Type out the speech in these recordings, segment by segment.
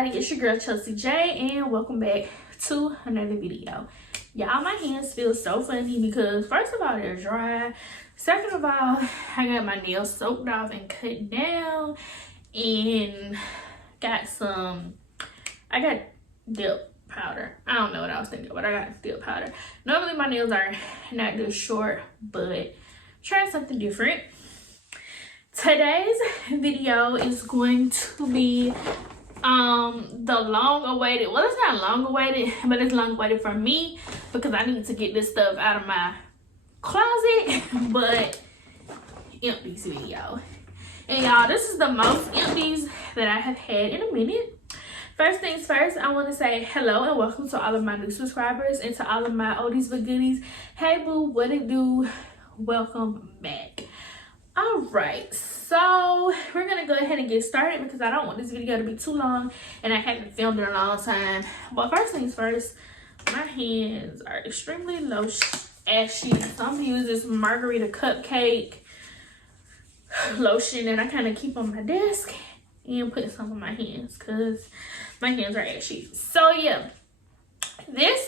everybody, it's your girl Chelsea J, and welcome back to another video. Y'all, my hands feel so funny because first of all they're dry, second of all I got my nails soaked off and cut down, and I got dip powder. I don't know what I was thinking, but I got dip powder. Normally my nails are not this short, but try something different. Today's video is going to be the long awaited, well, it's not long awaited, but it's long awaited for me because I need to get this stuff out of my closet, but empties video. And y'all, this is the most empties that I have had in a minute. First things first, I want to say hello and welcome to all of my new subscribers and to all of my oldies but goodies. Hey boo, what it do? Welcome back. All right, so we're gonna go ahead and get started because I don't want this video to be too long and I haven't filmed in a long time. But first things first, my hands are extremely ashy, so I'm gonna use this margarita cupcake lotion and I kind of keep on my desk and put some on my hands because my hands are ashy. So yeah, today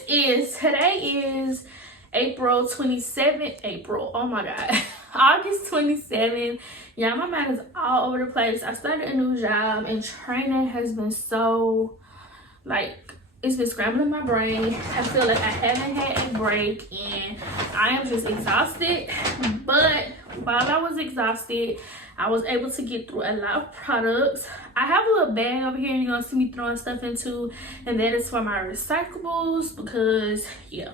is April 27th, oh my god, August 27th. Yeah, my mind is all over the place. I started a new job and training has been so, like, it's been scrambling my brain. I feel like I haven't had a break and I am just exhausted. But while I was exhausted, I was able to get through a lot of products. I have a little bag over here you're gonna see me throwing stuff into, and that is for my recyclables because yeah.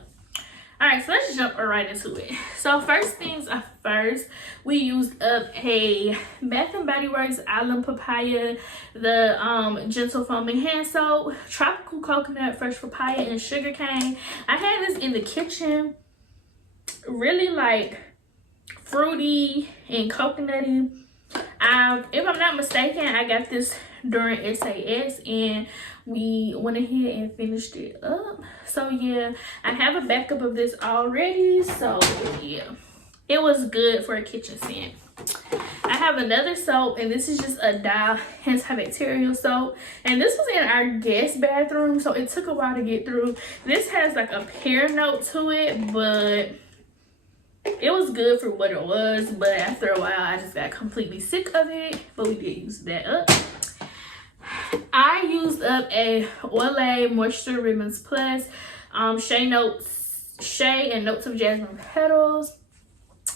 All right, so let's jump right into it. So first things first, we used up a Bath and Body Works Island Papaya, the gentle foaming hand soap, tropical coconut, fresh papaya, and sugar cane. I had this in the kitchen, really like fruity and coconutty. If I'm not mistaken, I got this during SAS and we went ahead and finished it up. So yeah, I have a backup of this already, so yeah, it was good for a kitchen scent. I have another soap, and this is just a Dial antibacterial soap, and this was in our guest bathroom, so it took a while to get through. This has like a pear note to it, but it was good for what it was, but after a while I just got completely sick of it, but we did use that up. I used up a Olay Moisture Ribbons Plus, Shea and Notes of Jasmine Petals.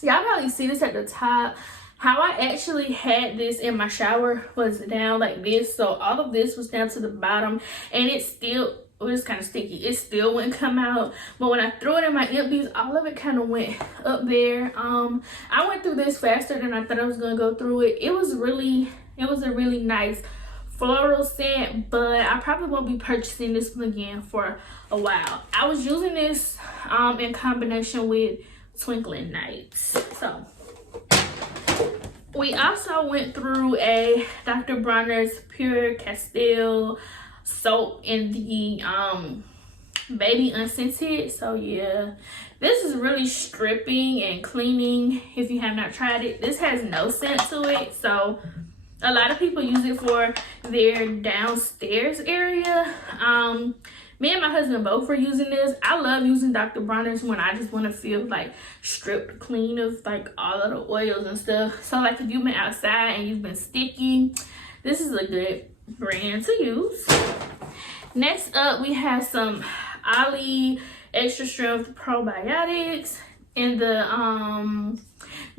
Y'all probably see this at the top. How I actually had this in my shower was down like this, so all of this was down to the bottom, and it was kind of sticky. It still wouldn't come out, but when I threw it in my empties, all of it kind of went up there. I went through this faster than I thought I was gonna go through it. It was a really nice floral scent, but I probably won't be purchasing this one again for a while. I was using this in combination with Twinkling Nights. So we also went through a Dr. Bronner's Pure Castile soap in the baby unscented. So yeah, this is really stripping and cleaning if you have not tried it. This has no scent to it, so a lot of people use it for their downstairs area. Me and my husband both were using this. I love using Dr. Bronner's when I just want to feel like stripped clean of like all of the oils and stuff. So like if you've been outside and you've been sticky, this is a good brand to use. Next up, we have some Ollie Extra Strength Probiotics in the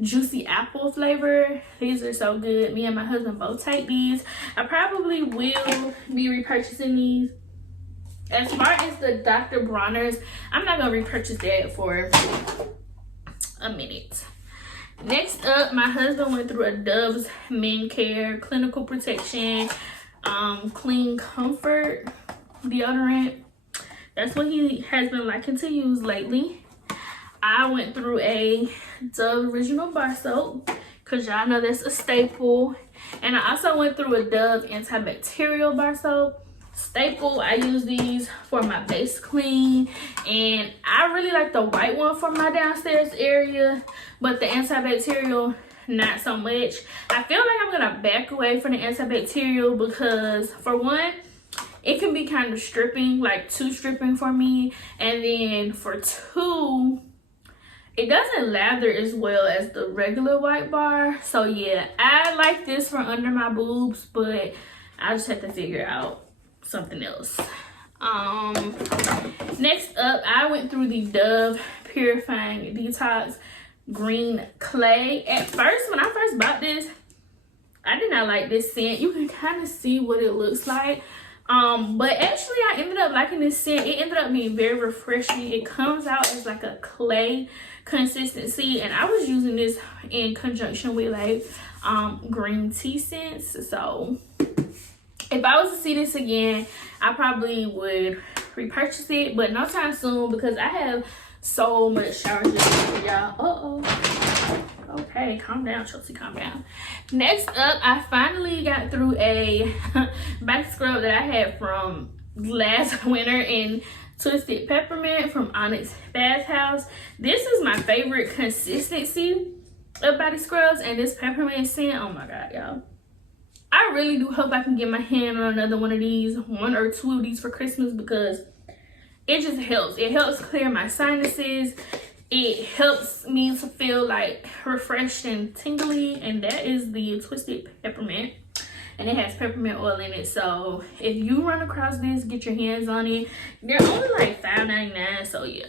juicy apple flavor. These are so good. Me and my husband both take these. I probably will be repurchasing these. As far as the Dr. Bronner's, I'm not gonna repurchase that for a minute. Next up, my husband went through a Dove's Men Care Clinical Protection Clean Comfort deodorant. That's what he has been liking to use lately. I went through a Dove Original Bar Soap because y'all know that's a staple. And I also went through a Dove Antibacterial Bar Soap. Staple, I use these for my base clean. And I really like the white one for my downstairs area, but the antibacterial, not so much. I feel like I'm going to back away from the antibacterial because, for one, it can be kind of stripping, like too stripping for me. And then for 2, it doesn't lather as well as the regular white bar. So yeah, I like this for under my boobs, but I just have to figure out something else. Next up, I went through the Dove Purifying Detox Green Clay. At first, when I first bought this, I did not like this scent. You can kind of see what it looks like. But actually, I ended up liking this scent. It ended up being very refreshing. It comes out as like a clay consistency, and I was using this in conjunction with like green tea scents. So if I was to see this again, I probably would repurchase it, but no time soon because I have so much shower gel, y'all. Okay, calm down, Chelsea, calm down. Next up, I finally got through a body scrub that I had from last winter in Twisted Peppermint from Onyx Bathhouse. This is my favorite consistency of body scrubs, and this peppermint scent, oh my god, y'all. I really do hope I can get my hand on another one of these, 1 or 2 of these for Christmas, because it just helps. It helps clear my sinuses. It helps me to feel like refreshed and tingly, and that is the Twisted Peppermint, and it has peppermint oil in it. So if you run across this, get your hands on it. They're only like $5.99, so yeah.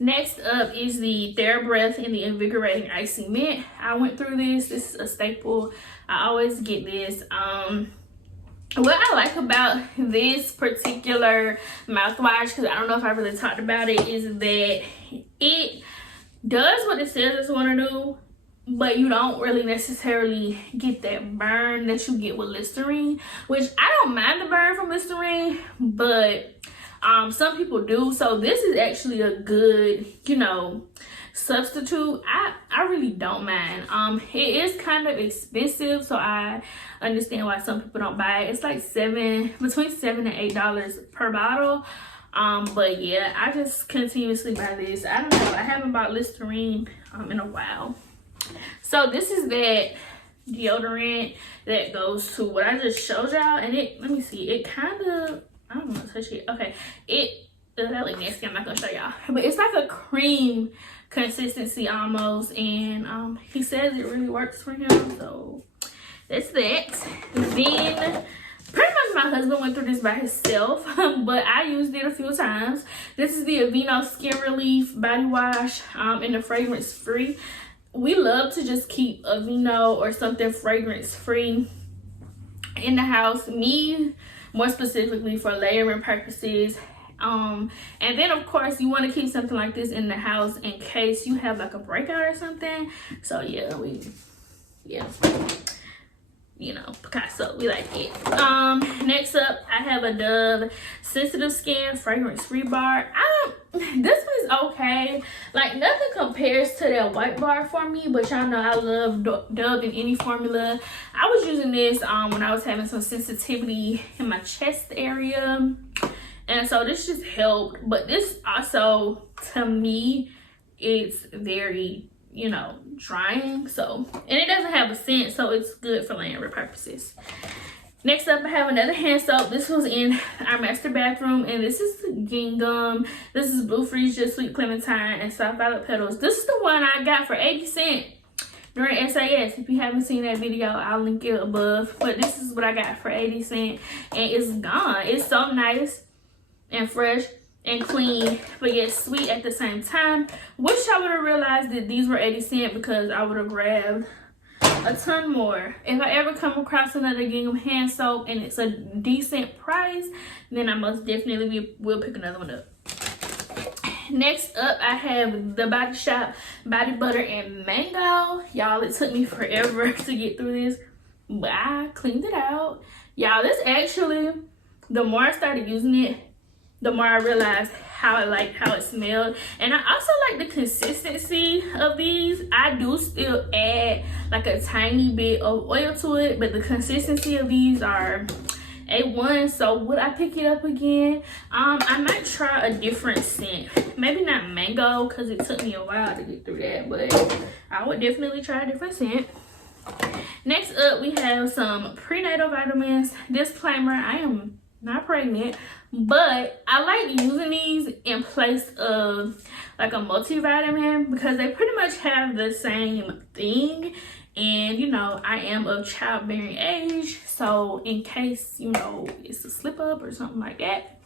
Next up is the TheraBreath in the Invigorating Icy Mint. I went through this. This is a staple. I always get this. What I like about this particular mouthwash, because I don't know if I really talked about it, is that it does what it says it's going to do, but you don't really necessarily get that burn that you get with Listerine, which I don't mind the burn from Listerine, but some people do. So this is actually a good, you know, substitute. I really don't mind. It is kind of expensive, so I understand why some people don't buy it. It's like between $7 and $8 per bottle. But yeah, I just continuously buy this. I don't know, I haven't bought Listerine in a while. So this is that deodorant that goes to what I just showed y'all, and it, let me see, it kind of, I don't want to touch it. Okay, that look nasty. I'm not gonna show y'all, but it's like a cream consistency almost, and he says it really works for him, so that's that. Then pretty much my husband went through this by himself, but I used it a few times. This is the Aveeno Skin Relief Body Wash in the fragrance free. We love to just keep Aveeno or something fragrance free in the house, me more specifically for layering purposes. And then of course you want to keep something like this in the house in case you have like a breakout or something. So yeah, you know, Picasso, we like it. Next up, I have a Dove Sensitive Skin Fragrance Free Bar. This one's okay. Like, nothing compares to that white bar for me, but y'all know I love Dove in any formula. I was using this when I was having some sensitivity in my chest area, and so this just helped. But this also, to me, it's very, you know, drying, so, and it doesn't have a scent, so it's good for layering purposes. Next up, I have another hand soap. This was in our master bathroom, and this is gingham. This is Blue Freesia, Sweet Clementine, and Soft Violet Petals. This is the one I got for 80 cents during SAS. If you haven't seen that video, I'll link it above, but this is what I got for 80 cents, and it's gone. It's so nice and fresh and clean, but yet sweet at the same time. Wish I would have realized that these were 80 cents, because I would have grabbed a ton more. If I ever come across another gingham hand soap and it's a decent price, then I most definitely will pick another one up. Next up, I have the Body Shop Body Butter and Mango. Y'all, it took me forever to get through this, but I cleaned it out. Y'all, this actually, the more I started using it, the more I realized how I liked how it smelled. And I also like the consistency of these. I do still add like a tiny bit of oil to it, but the consistency of these are A1. So would I pick it up again? I might try a different scent. Maybe not mango, because it took me a while to get through that, but I would definitely try a different scent. Next up, we have some Prenatal Vitamins. Disclaimer, I am not pregnant, but I like using these in place of like a multivitamin because they pretty much have the same thing. And you know, I am of childbearing age, so in case, you know, it's a slip up or something like that,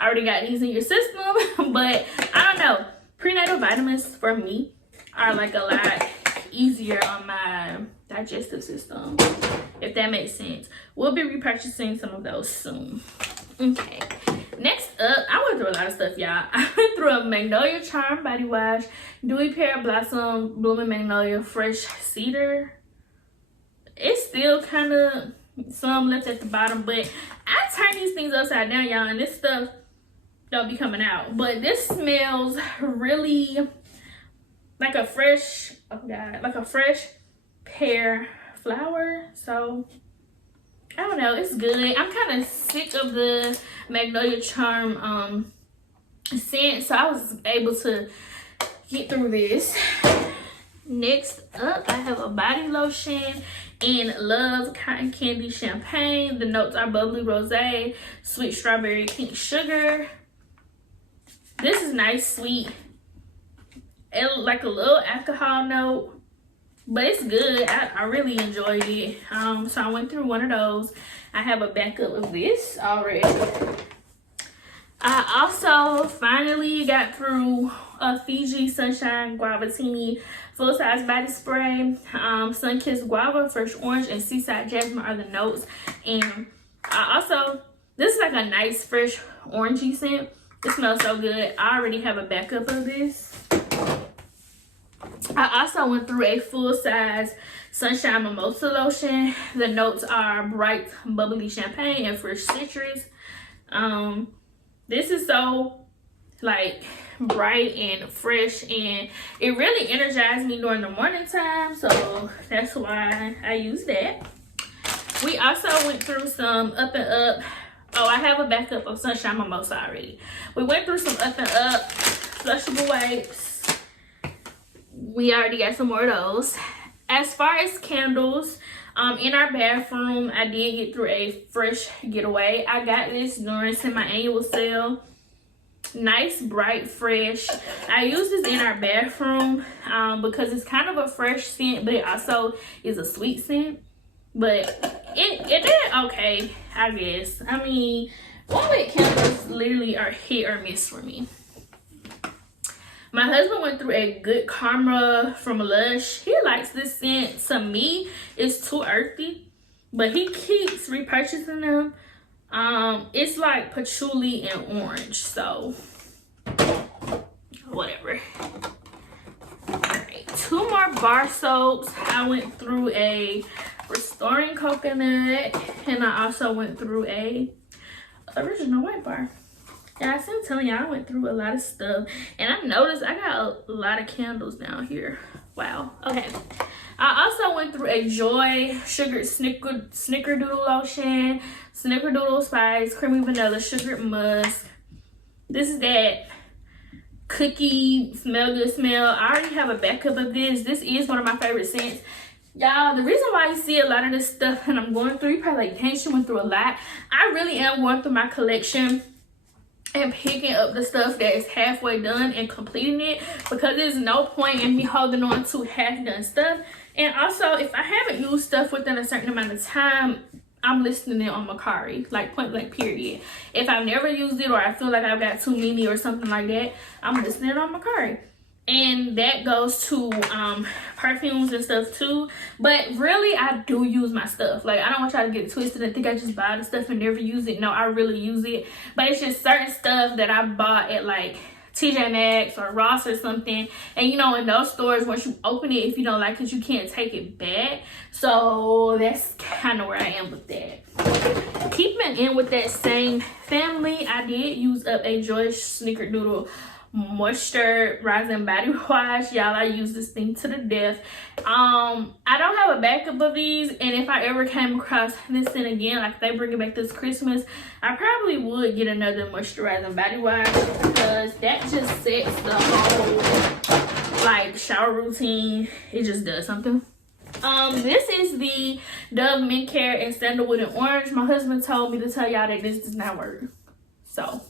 I already got these in your system. But I don't know, prenatal vitamins for me are like a lot easier on my digestive system, if that makes sense. We'll be repurchasing some of those soon. Okay, next up, I went through a lot of stuff, y'all. I went through a Magnolia Charm body wash, Dewy Pear Blossom Blooming Magnolia Fresh Cedar. It's still kind of some left at the bottom, but I turn these things upside down, y'all, and this stuff don't be coming out. But this smells really like a fresh, oh god, like a fresh pear flower. So I don't know, it's good. I'm kind of sick of the Magnolia Charm scent, so I was able to get through this. Next up, I have a body lotion in Love Cotton Candy Champagne. The notes are bubbly rosé, sweet strawberry, pink sugar. This is nice, sweet, and like a little alcohol note, but it's good. I really enjoyed it. So I went through one of those. I have a backup of this already. I also finally got through a Fiji Sunshine Guavatini full-size body spray. Sun-Kissed Guava, Fresh Orange, and Seaside Jasmine are the notes. And I also, this is like a nice fresh orangey scent. It smells so good. I already have a backup of this. I also went through a full-size Sunshine Mimosa lotion. The notes are bright bubbly champagne and fresh citrus. This is so like bright and fresh, and it really energized me during the morning time, so that's why I use that. We also went through some Up and Up. Oh, I have a backup of Sunshine Mimosa already. We went through some Up and Up flushable wipes. We already got some more of those. As far as candles, in our bathroom, I did get through a Fresh Getaway. I got this during semi-annual sale. Nice, bright, fresh. I use this in our bathroom because it's kind of a fresh scent, but it also is a sweet scent. But it did okay, I guess. I mean, one-wick candles literally are hit or miss for me. My husband went through a Good Karma from Lush. He likes this scent. To me, it's too earthy, but he keeps repurchasing them. It's like patchouli and orange, so whatever. Alright, 2 more bar soaps. I went through a Restoring Coconut, and I also went through a Original White Bar. Guys, I'm telling y'all, I went through a lot of stuff, and I noticed I got a lot of candles down here. Wow. Okay. I also went through a Joy Sugared Snickerdoodle Lotion, Snickerdoodle Spice, Creamy Vanilla, Sugared Musk. This is that cookie smell good smell. I already have a backup of this. This is one of my favorite scents. Y'all, the reason why you see a lot of this stuff and I'm going through, you probably like, dang, she went through a lot. I really am going through my collection and picking up the stuff that is halfway done and completing it, because there's no point in me holding on to half done stuff. And also, if I haven't used stuff within a certain amount of time, I'm listing it on Mercari, like point blank period. If I've never used it or I feel like I've got too many or something like that, I'm listing it on Mercari. And that goes to perfumes and stuff too. But really, I do use my stuff. Like, I don't want y'all to get it twisted and think I just buy the stuff and never use it. No, I really use it. But it's just certain stuff that I bought at like TJ Maxx or Ross or something. And you know, in those stores, once you open it, if you don't like it, you can't take it back. So that's kind of where I am with that. Keeping in with that same family, I did use up a Joy Snickerdoodle moisturizing body wash. Y'all, I use this thing to the death. I don't have a backup of these, and if I ever came across this thing again, like if they bring it back this Christmas, I probably would get another moisturizing body wash, because that just sets the whole like shower routine. It just does something. This is the Dove Mint Care and Sandalwood and Orange. My husband told me to tell y'all that this does not work. So,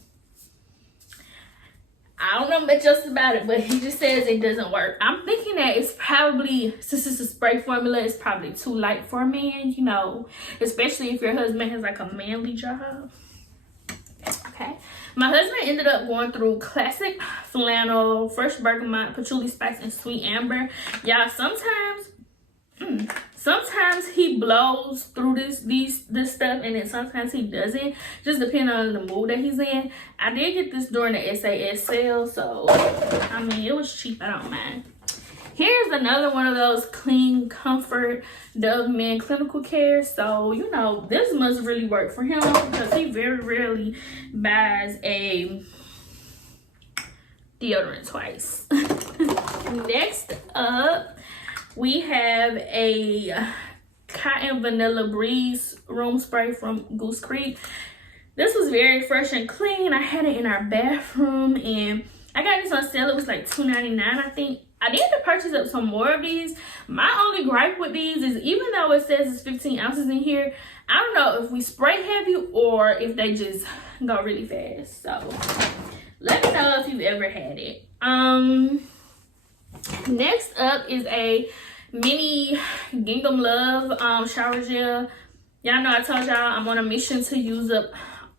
I don't know much else about it, but he just says it doesn't work. I'm thinking that it's probably, since it's a spray formula, it's probably too light for a man, you know, especially if your husband has like a manly job. Okay. My husband ended up going through Classic Flannel, Fresh Bergamot, Patchouli Spice, and Sweet Amber. Y'all, sometimes he blows through this stuff, and then sometimes he doesn't, just depending on the mood that he's in. I did get this during the SAS sale, so I mean, it was cheap. I don't mind. Here's another one of those Clean Comfort Dove Men Clinical Care. So, you know, this must really work for him because he very rarely buys a deodorant twice. Next up, we have a Cotton Vanilla Breeze Room Spray from Goose Creek. This was very fresh and clean. I had it in our bathroom, and I got this on sale. It was like $2.99, I think. I need to purchase up some more of these. My only gripe with these is, even though it says it's 15 ounces in here, I don't know if we spray heavy or if they just go really fast. So let me know if you've ever had it. Next up is a mini Gingham Love shower gel. Y'all know I told y'all I'm on a mission to use up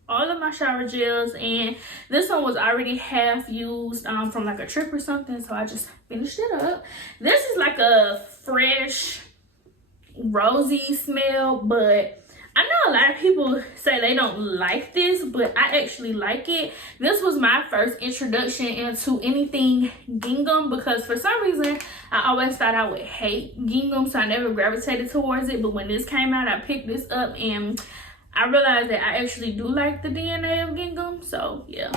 all of my shower gels, and this one was already half used from like a trip or something, so I just finished it up. This is like a fresh rosy smell, but I know a lot of people say they don't like this, but I actually like it. This was my first introduction into anything gingham, because for some reason I always thought I would hate gingham, so I never gravitated towards it. But when this came out, I picked this up and I realized that I actually do like the DNA of gingham, so yeah.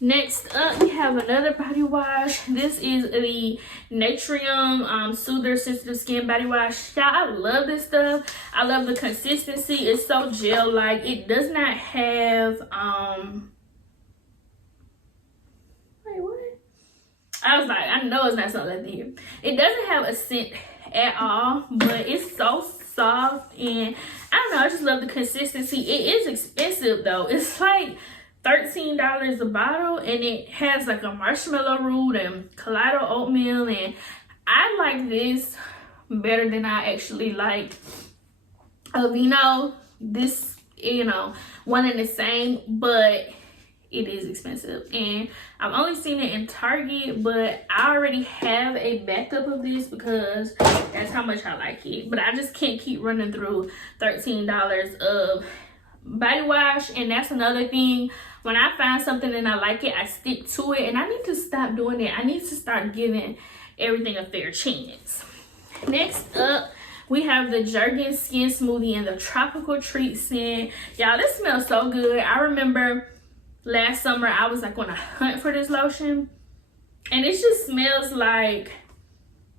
Next up, we have another body wash. This is the Nutrium Soother Sensitive Skin Body Wash. Y'all, I love this stuff. I love the consistency. It's so gel-like. It does not have, wait, what? I was like, I know it's not something like here. It doesn't have a scent at all, but it's so soft, and I don't know, I just love the consistency. It is expensive though. It's like $13 a bottle, and it has like a marshmallow root and kaleido oatmeal, and I like this better than I actually like Aveeno. This, you know, one and the same, but it is expensive, and I've only seen it in Target, but I already have a backup of this because that's how much I like it. But I just can't keep running through $13 of body wash, and that's another thing. When I find something and I like it, I stick to it, and I need to stop doing it. I need to start giving everything a fair chance. Next up, we have the Jergens Skin Smoothie and the Tropical Treat scent. Y'all, this smells so good. I remember last summer I was like on a hunt for this lotion, and it just smells like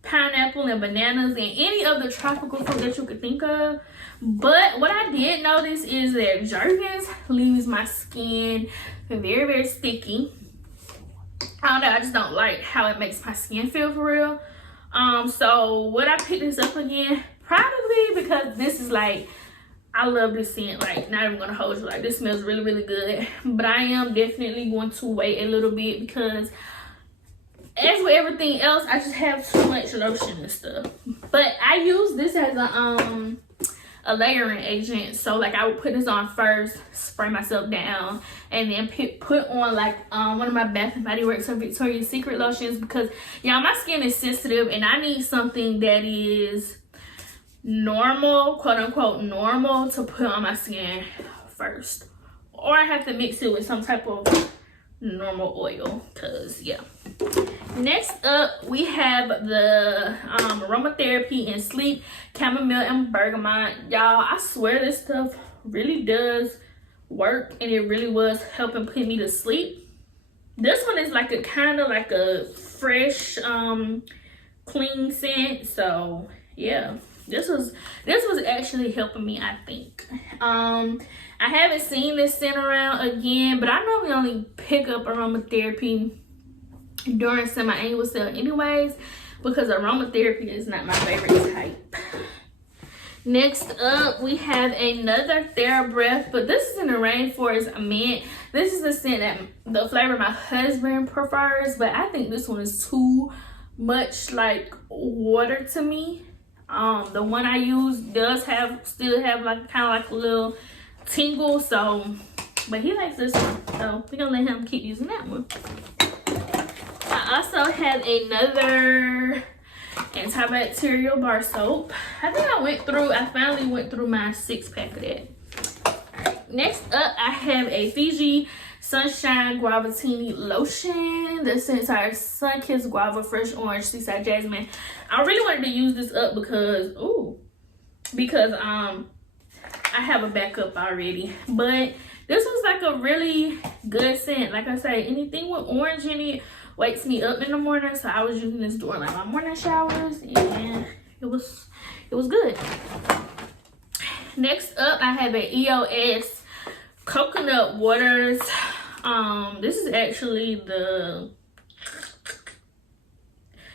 pineapple and bananas and any other tropical fruit that you could think of. But what I did notice is that Jergens leaves my skin very, very sticky. I don't know, I just don't like how it makes my skin feel for real. So would I pick this up again? Probably, because this is like, I love this scent. Like, not even gonna hold you, like this smells really, really good. But I am definitely going to wait a little bit, because as with everything else, I just have too much lotion and stuff. But I use this as a layering agent. So like, I would put this on first, spray myself down, and then put on like one of my Bath and Body Works or Victoria's Secret lotions, because y'all, my skin is sensitive and I need something that is normal, quote unquote normal, to put on my skin first, or I have to mix it with some type of normal oil, because yeah. Next up, we have the Aromatherapy and Sleep Chamomile and Bergamot. Y'all, I swear this stuff really does work, and it really was helping put me to sleep. This one is like a kind of like a fresh clean scent, so yeah, this was actually helping me, I think. I haven't seen this scent around again, but I normally only pick up Aromatherapy during semi-annual sale anyways. because aromatherapy is not my favorite type. Next up, we have another TheraBreath, but this is in the Rainforest Mint. This is the scent that the flavor my husband prefers, but I think this one is too much like water to me. The one I use does still have like kind of like a little tingle, so but he likes this one, so we're gonna let him keep using that one. I also have another antibacterial bar soap. I think I finally went through my 6-pack of that. Alright, next up I have a Fiji Sunshine Guavatini Lotion. The scents are Sunkissed Guava, Fresh Orange, Seaside Jasmine. I really wanted to use this up because I have a backup already, but this was like a really good scent. Like I say, anything with orange in it wakes me up in the morning, so I was using this during like my morning showers, and it was good. Next up, I have an Eos Coconut Waters. This is actually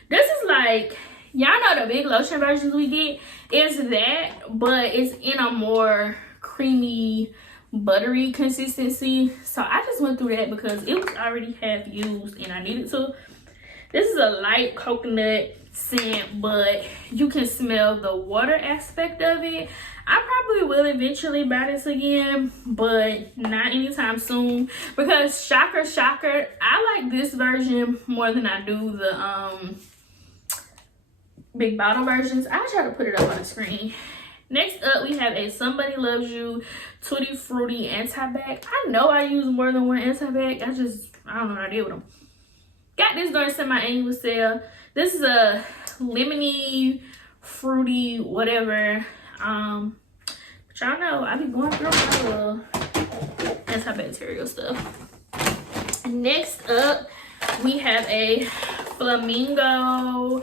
this is like, y'all know the big lotion versions we get. It's that, but it's in a more creamy, buttery consistency. So I just went through that because it was already half used and I needed to. This is a light coconut scent, but you can smell the water aspect of it. I probably will eventually buy this again, but not anytime soon, because shocker, I like this version more than I do the big bottle versions. I'll try to put it up on the screen. Next up, we have a Somebody Loves You Tutti Frutti Anti-Bac. I know I use more than one anti-bac. I don't know what I did with them. Got this during semi-annual sale. This is a lemony, fruity, whatever. But y'all know I be going through my little antibacterial stuff. Next up, we have a Flamingo.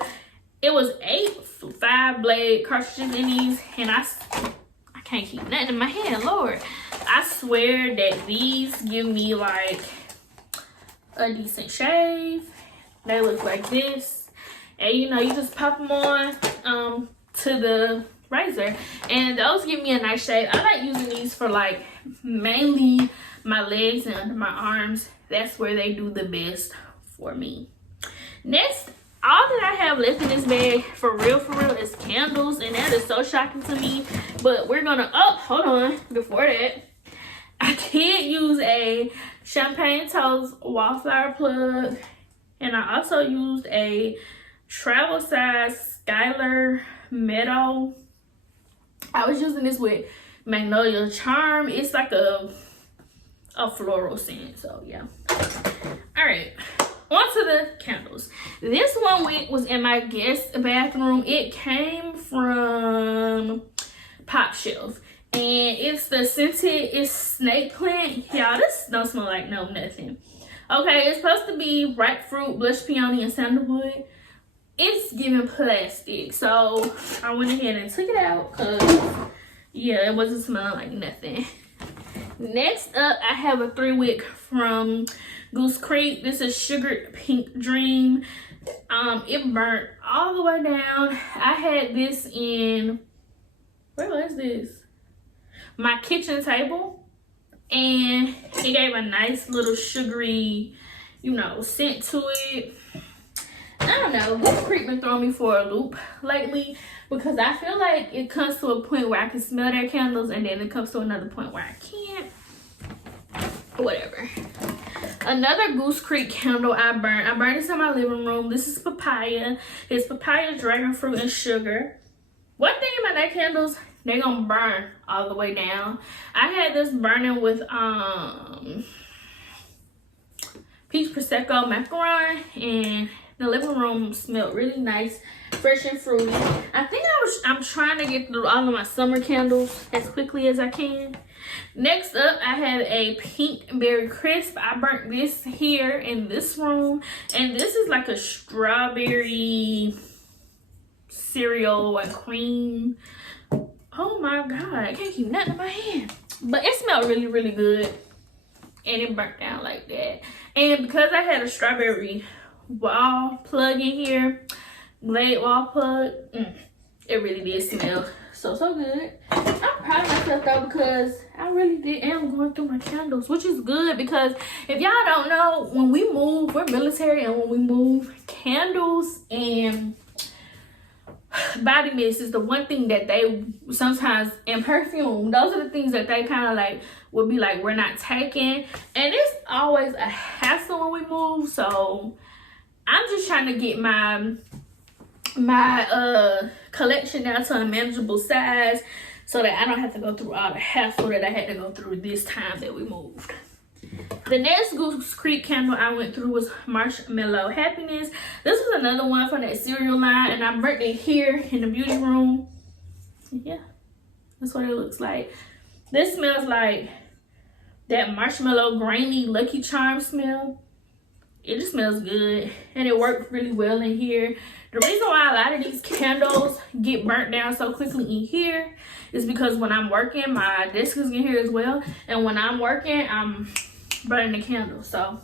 It was 8 5-blade cartridges in these, and I can't keep nothing in my hand, Lord. I swear that these give me like a decent shave. They look like this, and you know, you just pop them on to the razor, and those give me a nice shave. I like using these for like mainly my legs and under my arms. That's where they do the best for me. Next, all that I have left in this bag for real is candles, and that is so shocking to me. But we're gonna, oh, hold on, before that, I did use a Champagne Toast wallflower plug, and I also used a travel size Skylar Meadow. I was using this with Magnolia Charm. It's like a floral scent, so yeah. All right, on to the candles. This one was in my guest bathroom. It came from Pop Shelf, and it's the scented, it's snake plant. Y'all, this don't smell like no nothing. Okay, it's supposed to be ripe fruit, blush peony, and sandalwood. It's giving plastic, so I went ahead and took it out because yeah, it wasn't smelling like nothing. Next up, I have a 3-wick from Goose Creek. This is Sugared Pink Dream. It burnt all the way down. I had this in, where was this? My kitchen table, and it gave a nice little sugary, you know, scent to it. I don't know, Goose Creek been throwing me for a loop lately, because I feel like it comes to a point where I can smell their candles, and then it comes to another point where I can't. Whatever. Another Goose Creek candle I burned this in my living room. This is Papaya. It's Papaya, Dragon Fruit, and Sugar. One thing about their candles, they're gonna burn all the way down. I had this burning with peach prosecco macaron, and the living room smelled really nice, fresh and fruity. I think I'm trying to get through all of my summer candles as quickly as I can. Next up, I have a Pink Berry Crisp. I burnt this here in this room, and this is like a strawberry cereal and cream. Oh my god, I can't keep nothing in my hand. But it smelled really, really good, and it burnt down like that. And because I had a strawberry wall plug in here, Glade wall plug. It really did smell so good. I'm proud of myself though, because I really am going through my candles, which is good, because if y'all don't know, when we move, we're military, and when we move, candles and body mist is the one thing that they sometimes, and perfume, those are the things that they kind of like would be like, we're not taking. And it's always a hassle when we move, so I'm just trying to get my collection down to a manageable size, so that I don't have to go through all the hassle that I had to go through this time that we moved. The next Goose Creek candle I went through was Marshmallow Happiness. This was another one from that cereal line, and I burnt it here in the beauty room. Yeah, that's what it looks like. This smells like that marshmallow grainy Lucky Charm smell. It just smells good, and it worked really well in here. The reason why a lot of these candles get burnt down so quickly in here is because when I'm working, my desk is in here as well, and when I'm working, I'm burning the candle. So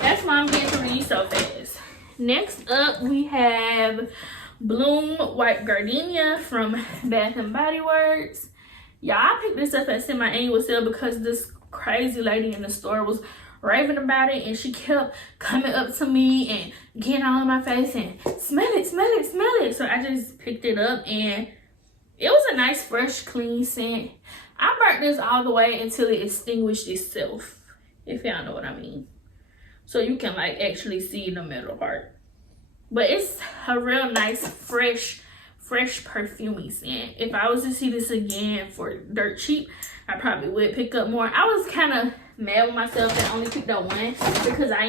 that's why I'm getting through these so fast. Next up, we have Bloom White Gardenia from Bath and Body Works. Y'all, I picked this up at semi-annual sale because this crazy lady in the store was raving about it, and she kept coming up to me and getting all in my face and smell it, smell it, smell it. So I just picked it up, and it was a nice, fresh, clean scent. I burnt this all the way until it extinguished itself, if y'all know what I mean. So you can like actually see the metal part. But it's a real nice, fresh perfumey scent. If I was to see this again for dirt cheap, I probably would pick up more. I was kind of mad with myself that I only picked up one, because I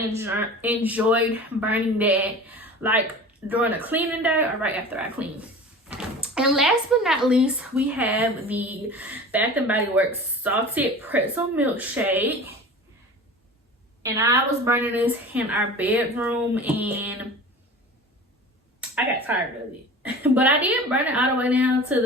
enjoyed burning that like during a cleaning day or right after I clean. And last but not least, we have the Bath and Body Works Sauteed Pretzel Milkshake. And I was burning this in our bedroom, and I got tired of it. But I did burn it all the way down to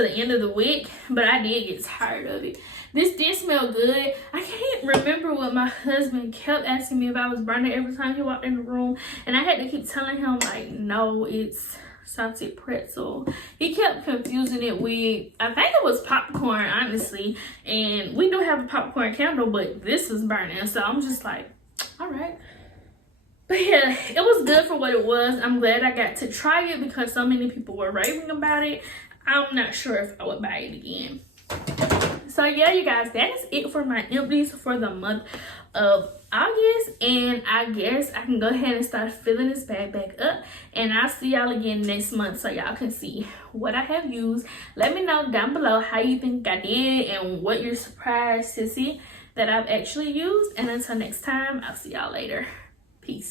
the end of the wick, but I did get tired of it. This did smell good. I can't remember what my husband kept asking me if I was burning every time he walked in the room, and I had to keep telling him like, no, it's Sauteed pretzel. He kept confusing it with, I think it was popcorn, honestly, and we do have a popcorn candle, but this was burning, so I'm just like, all right. But yeah, it was good for what it was. I'm glad I got to try it because so many people were raving about it. I'm not sure if I would buy it again. So yeah, you guys, that is it for my empties for the month of August. And I guess I can go ahead and start filling this bag back up. And I'll see y'all again next month so y'all can see what I have used. Let me know down below how you think I did and what you're surprised to see that I've actually used. And until next time, I'll see y'all later. Peace.